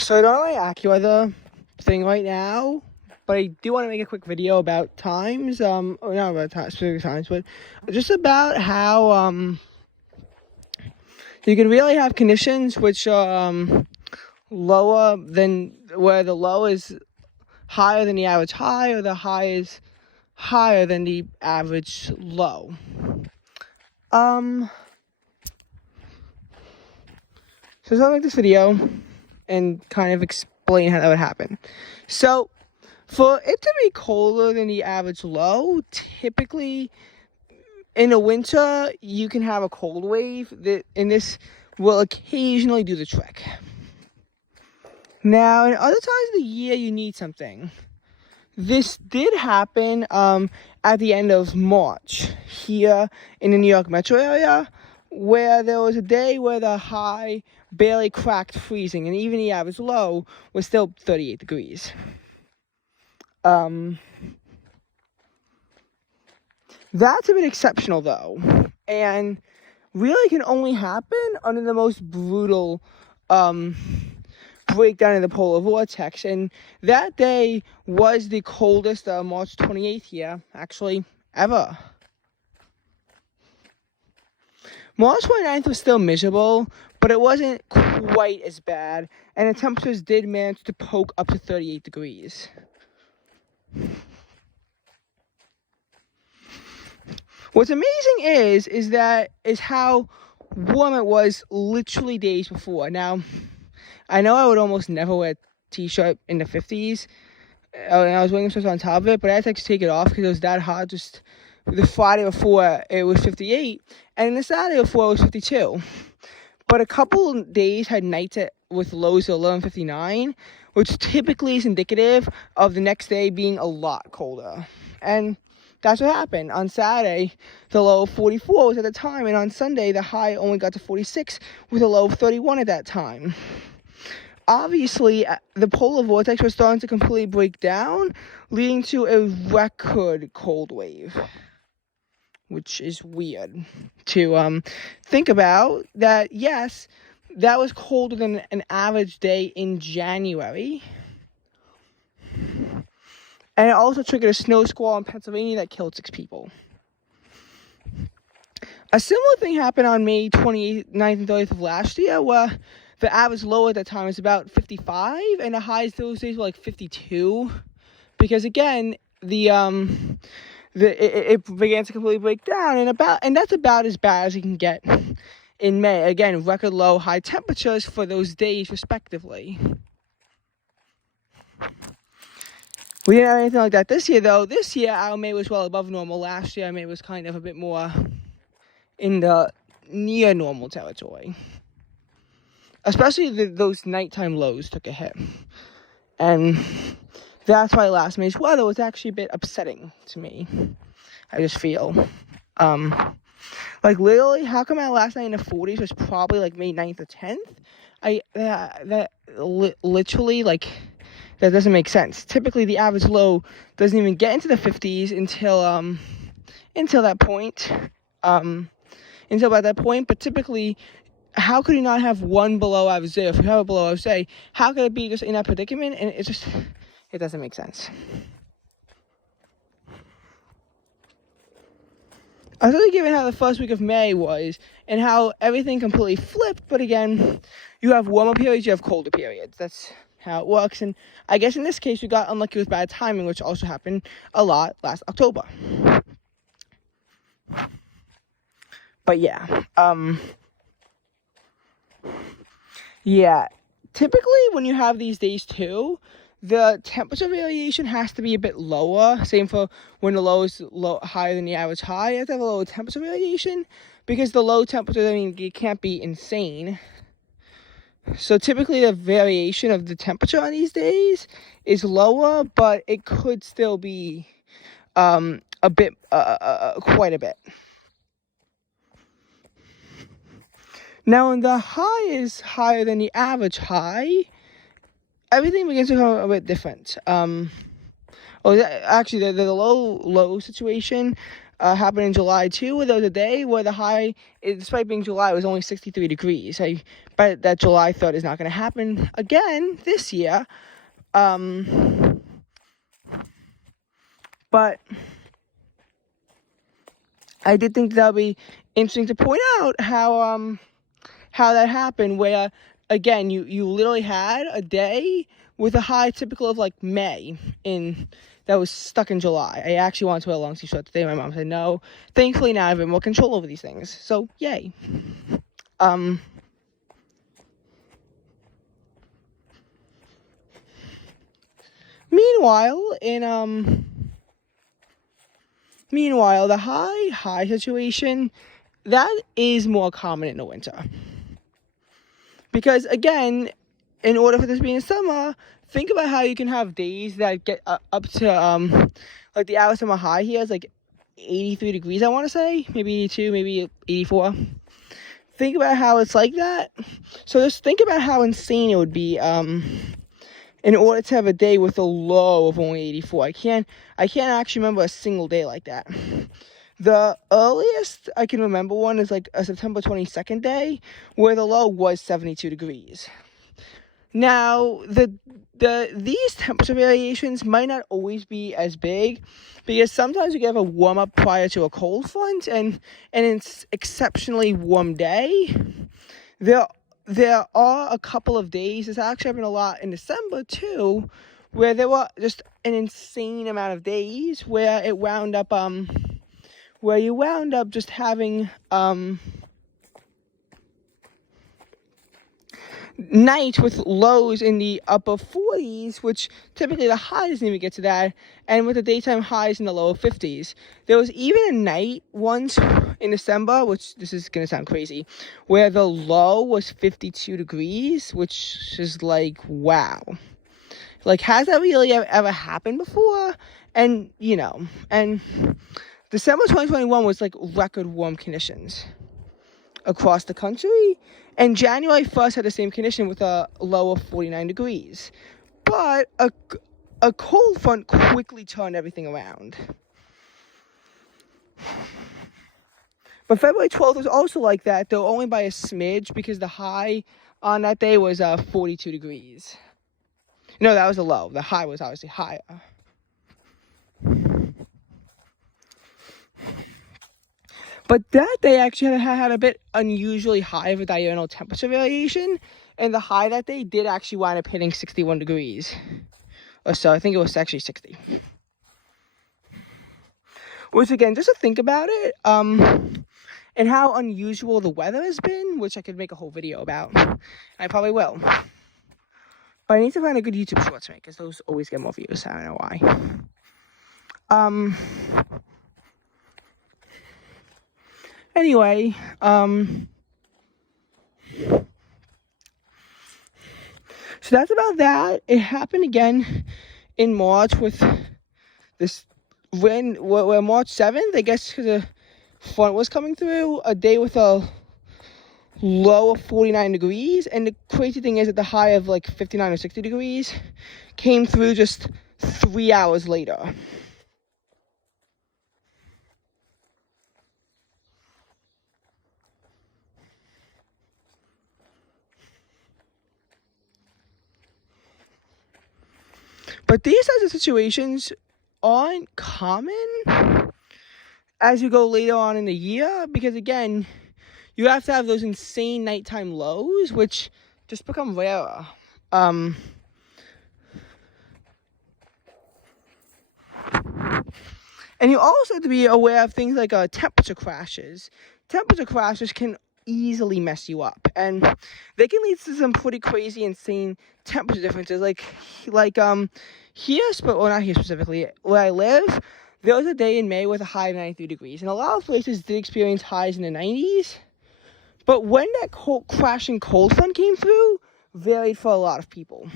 So I don't know my AccuWeather thing right now, but I do want to make a quick video about times, or not about specific times, but just about how you can really have conditions which are lower than where the low is higher than the average high, or the high is higher than the average low. So I'm gonna make this video and kind of explain how that would happen. So, for it to be colder than the average low, typically in the winter, you can have a cold wave, and this will occasionally do the trick. Now, in other times of the year, you need something. This did happen at the end of March here in the New York metro area, where there was a day where the high barely cracked freezing, and even the average low was still 38 degrees. That's a bit exceptional, though, and really can only happen under the most brutal breakdown in the polar vortex. And that day was the coldest March 28th here, actually, ever. March 29th was still miserable, but it wasn't quite as bad, and the temperatures did manage to poke up to 38 degrees. What's amazing is how warm it was literally days before. Now, I know I would almost never wear a t-shirt in the 50s, and I was wearing a shirt on top of it, but I had to take it off because it was that hot. Just the Friday before, it was 58, and the Saturday before, it was 52. But a couple days had nights with lows of 11:59, which typically is indicative of the next day being a lot colder. And that's what happened. On Saturday, the low of 44 was at the time, and on Sunday, the high only got to 46 with a low of 31 at that time. Obviously, the polar vortex was starting to completely break down, leading to a record cold wave, which is weird to think about. That, yes, that was colder than an average day in January. And it also triggered a snow squall in Pennsylvania that killed 6 people. A similar thing happened on May 29th and 30th of last year, where the average low at that time was about 55, and the highs those days were like 52. Because again, it began to completely break down, and that's about as bad as it can get in May. Again, record low, high temperatures for those days, respectively. We didn't have anything like that this year, though. This year, our May was well above normal. Last year, our May was kind of a bit more in the near normal territory. Especially those nighttime lows took a hit. And that's why last May's weather was actually a bit upsetting to me. I just feel. Like, literally, how come our last night in the 40s was probably, like, May 9th or 10th? Literally, like, that doesn't make sense. Typically, the average low doesn't even get into the 50s until that point. Until about that point. But typically, how could you not have one below average day? If you have a below average day, how could it be just in that predicament? And it doesn't make sense. Especially given how the first week of May was, and how everything completely flipped. But again, you have warmer periods, you have colder periods. That's how it works. And I guess in this case, we got unlucky with bad timing, which also happened a lot last October. But yeah, typically when you have these days too, the temperature variation has to be a bit lower. Same for when the low is higher than the average high. You have to have a lower temperature variation, because the low temperature, it can't be insane. So typically the variation of the temperature on these days is lower, but it could still be quite a bit. Now, when the high is higher than the average high, everything begins to become a bit different. Actually, the low situation happened in July too, where there was a day where the high, despite being July, was only 63 degrees. I bet that July 3rd is not going to happen again this year. But I did think that would be interesting to point out how that happened, where again you literally had a day with a high typical of like May that was stuck in July. I actually wanted to wear a long sleeve shirt today. My mom said no. Thankfully now I have a bit more control over these things. So yay. Meanwhile, the high situation, that is more common in the winter. Because again, in order for this to be in summer, think about how you can have days that get up to like the hour summer high here is like 83 degrees, I want to say, maybe 82, maybe 84. Think about how it's like that. So just think about how insane it would be in order to have a day with a low of only 84. I can't actually remember a single day like that. The earliest I can remember one is like a September 22nd day where the low was 72 degrees. Now, these temperature variations might not always be as big because sometimes you can have a warm up prior to a cold front and it's exceptionally warm day. There are a couple of days, it's actually happened a lot in December too, where there were just an insane amount of days where it wound up where you wound up just having nights with lows in the upper 40s, which typically the high doesn't even get to that, and with the daytime highs in the lower 50s. There was even a night once in December, which this is going to sound crazy, where the low was 52 degrees, which is like, wow. Like, has that really ever happened before? And, and December 2021 was like record warm conditions across the country, and January 1st had the same condition with a low of 49 degrees. But a cold front quickly turned everything around. But February 12th was also like that, though only by a smidge, because the high on that day was 42 degrees. No, that was the low. The high was obviously higher. But that day actually had a bit unusually high of a diurnal temperature variation, and the high that day did actually wind up hitting 61 degrees or so. I think it was actually 60. Which again, just to think about it, and how unusual the weather has been, which I could make a whole video about. I probably will. But I need to find a good YouTube short to make, because those always get more views. I don't know why. Anyway, so that's about that. It happened again in March with this where March 7th, I guess, because the front was coming through, a day with a low of 49 degrees, and the crazy thing is that the high of like 59 or 60 degrees came through just 3 hours later. But these types of situations aren't common as you go later on in the year, because again, you have to have those insane nighttime lows, which just become rarer. And you also have to be aware of things like temperature crashes. Temperature crashes can easily mess you up, and they can lead to some pretty crazy, insane temperature differences. Like here, not here specifically, where I live, there was a day in May with a high of 93 degrees, and a lot of places did experience highs in the 90s. But when that crashing cold front came through, varied for a lot of people.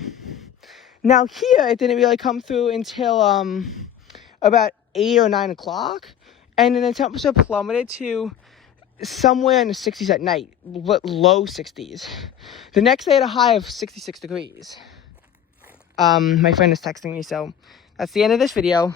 Now here, it didn't really come through until about 8 or 9 o'clock, and then the temperature plummeted to somewhere in the 60s at night, but low 60s. The next day I had a high of 66 degrees. My friend is texting me, so that's the end of this video.